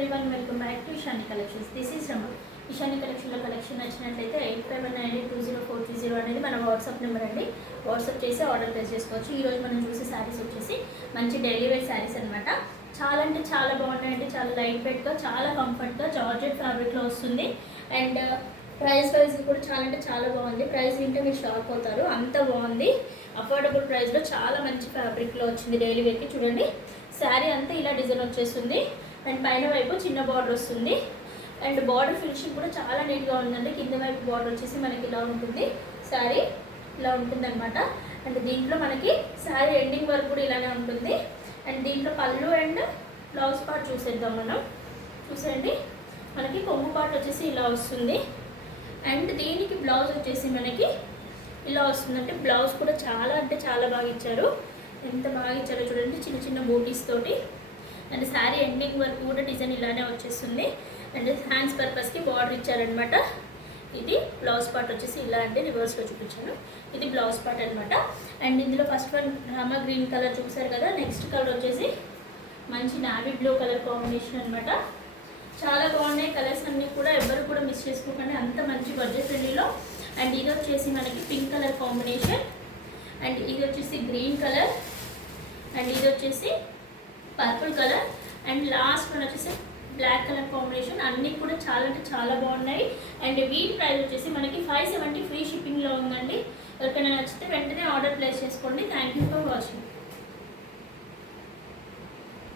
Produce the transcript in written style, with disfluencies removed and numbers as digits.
everyone, welcome back to Ishani Collections. This is Rama. Ishani Collection లో collection నచ్చినట్లయితే 85192040 అనేది మన వాట్సాప్ నెంబర్ అండి. వాట్సాప్ చేసి ఆర్డర్ ప్లేస్ చేసుకోవచ్చు. ఈ రోజు మనం చూసే శారీస్ వచ్చేసి మంచి డైలీ వేర్ శారీస్ అనమాట. చాలా అంటే చాలా బాగున్నాయండి. చాలా లైట్ వెయిట్గా, చాలా కంఫర్ట్గా జార్జెట్ ఫ్యాబ్రిక్లో వస్తుంది. అండ్ ప్రైస్ వైజ్ కూడా చాలా అంటే చాలా బాగుంది. ప్రైస్ వింటే మీరు షాక్ అవుతారు, అంత బాగుంది. అఫోర్డబుల్ ప్రైస్లో చాలా మంచి ఫ్యాబ్రిక్లో వచ్చింది డైలీ వేర్కి. చూడండి, శారీ అంతా ఇలా డిజైన్ వచ్చేస్తుంది. అండ్ పైన వైపు చిన్న బార్డర్ వస్తుంది. అండ్ బార్డర్ ఫినిషింగ్ కూడా చాలా నీట్గా ఉందండి. కింద వైపు బార్డర్ వచ్చేసి మనకి ఇలా ఉంటుంది. శారీ ఇలా ఉంటుంది అనమాట. అండ్ దీంట్లో మనకి శారీ ఎండింగ్ వరకు కూడా ఇలానే ఉంటుంది. అండ్ దీంట్లో పళ్ళు అండ్ బ్లౌజ్ పార్ట్ చూసేద్దాం మనం. చూసేయండి, మనకి కొంగు పార్ట్ వచ్చేసి ఇలా వస్తుంది. అండ్ దీనికి బ్లౌజ్ వచ్చేసి మనకి ఇలా వస్తుందంటే బ్లౌజ్ కూడా చాలా అంటే చాలా బాగా ఇచ్చారు. ఎంత బాగా ఇచ్చారో చూడండి, చిన్న చిన్న బూటీస్ తోటి. అండ్ శారీ ఎండింగ్ వరకు కూడా డిజైన్ ఇలానే వచ్చేస్తుంది. అండ్ హ్యాండ్స్ పర్పస్కి బార్డర్ ఇచ్చారనమాట. ఇది బ్లౌజ్ పార్ట్ వచ్చేసి ఇలా అంటే రివర్స్లో చూపించాను. ఇది బ్లౌజ్ పార్ట్ అనమాట. అండ్ ఇందులో first one Rama green colour చూసారు కదా. నెక్స్ట్ కలర్ వచ్చేసి మంచి నావీ బ్లూ కలర్ కాంబినేషన్ అనమాట. చాలా బాగున్నాయి కలర్స్ అన్నీ కూడా, ఎవరు కూడా మిస్ చేసుకోకండి, అంత మంచి బడ్జెట్ ఫ్రెండ్లీలో. అండ్ ఇది వచ్చేసి మనకి పింక్ కలర్ కాంబినేషన్. అండ్ ఇది వచ్చేసి గ్రీన్ కలర్. అండ్ ఇది వచ్చేసి purple colour. And last one వచ్చేసి బ్లాక్ కలర్ కాంబినేషన్. అన్నీ కూడా చాలా అంటే చాలా బాగున్నాయి. అండ్ వీటి ప్రైస్ వచ్చేసి మనకి 570 ఫ్రీ షిప్పింగ్లో ఉందండి. ఎవరికైనా నచ్చితే వెంటనే ఆర్డర్ ప్లేస్ చేసుకోండి. Thank you for watching.